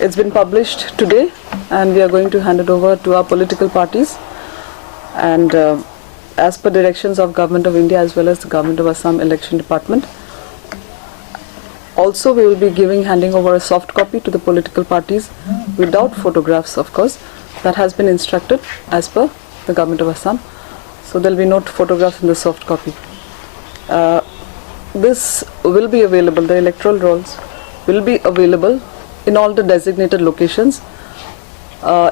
It's been published today, and we are going to hand it over to our political parties. And as per directions of Government of India as well as the Government of Assam Election Department, also we will be handing over a soft copy to the political parties without photographs, of course. That has been instructed as per the Government of Assam. So there will be no photographs in the soft copy. This will be available, the electoral rolls will be available in all the designated locations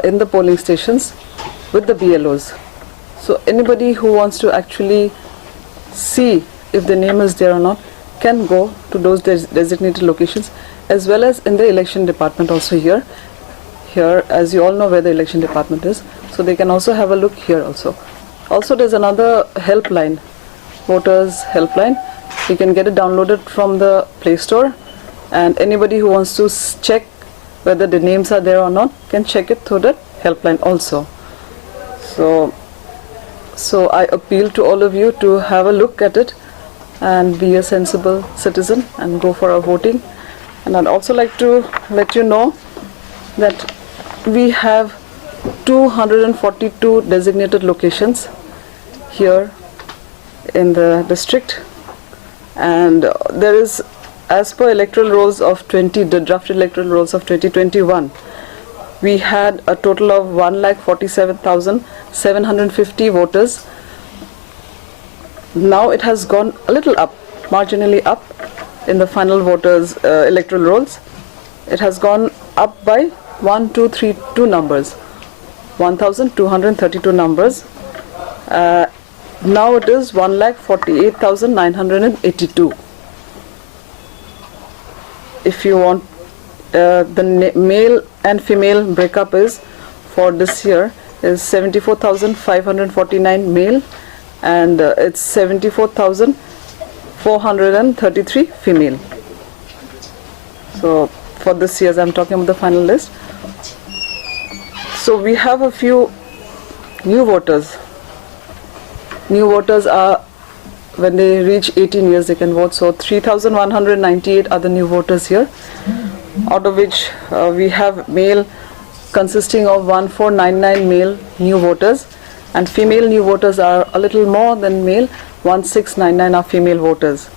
in the polling stations with the BLOs. So anybody who wants to actually see if the name is there or not can go to those designated locations, as well as in the election department also here. Here, as you all know where the election department is, so they can also have a look here also. Also there's another helpline, voters helpline. You can get it downloaded from the Play Store, and anybody who wants to check whether the names are there or not can check it through the helpline also. So I appeal to all of you to have a look at it and be a sensible citizen and go for a voting. And I'd also like to let you know that we have 242 designated locations here in the district, and there is, as per electoral rolls of the draft electoral rolls of 2021, we had a total of 1,47,750 voters. Now it has gone a little up, marginally up in the final voters electoral rolls. It has gone up by 1,232 numbers, 1,232 numbers. Now it is 1,48,982. If you want, the male and female breakup is for this year is 74,549 male, and it's 74,433 female. So for this year, I'm talking about the final list. So we have a few new voters. New voters are, when they reach 18 years, they can vote. So 3,198 are the new voters here, out of which we have male consisting of 1,499 male new voters, and female new voters are a little more than male, 1,699 are female voters.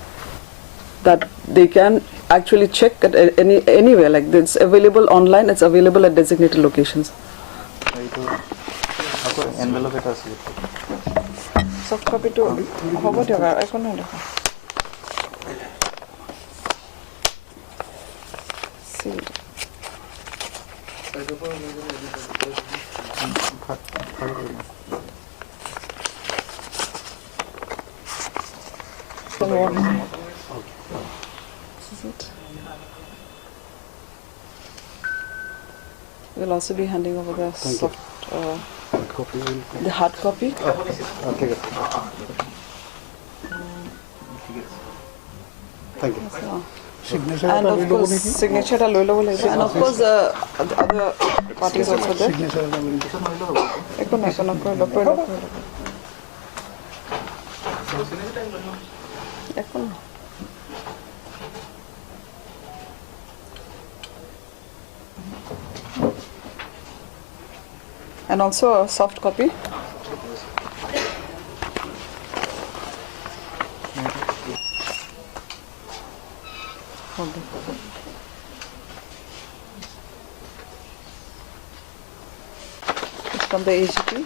That they can actually check at anywhere, like it's available online, it's available at designated locations. Soft copy to how I can see it. This is it. We'll also be handing over the soft copy, the hard copy. Okay. Thank you. Signature and of course signature and of course the other parties also there. And also a soft copy. It's from the AGP.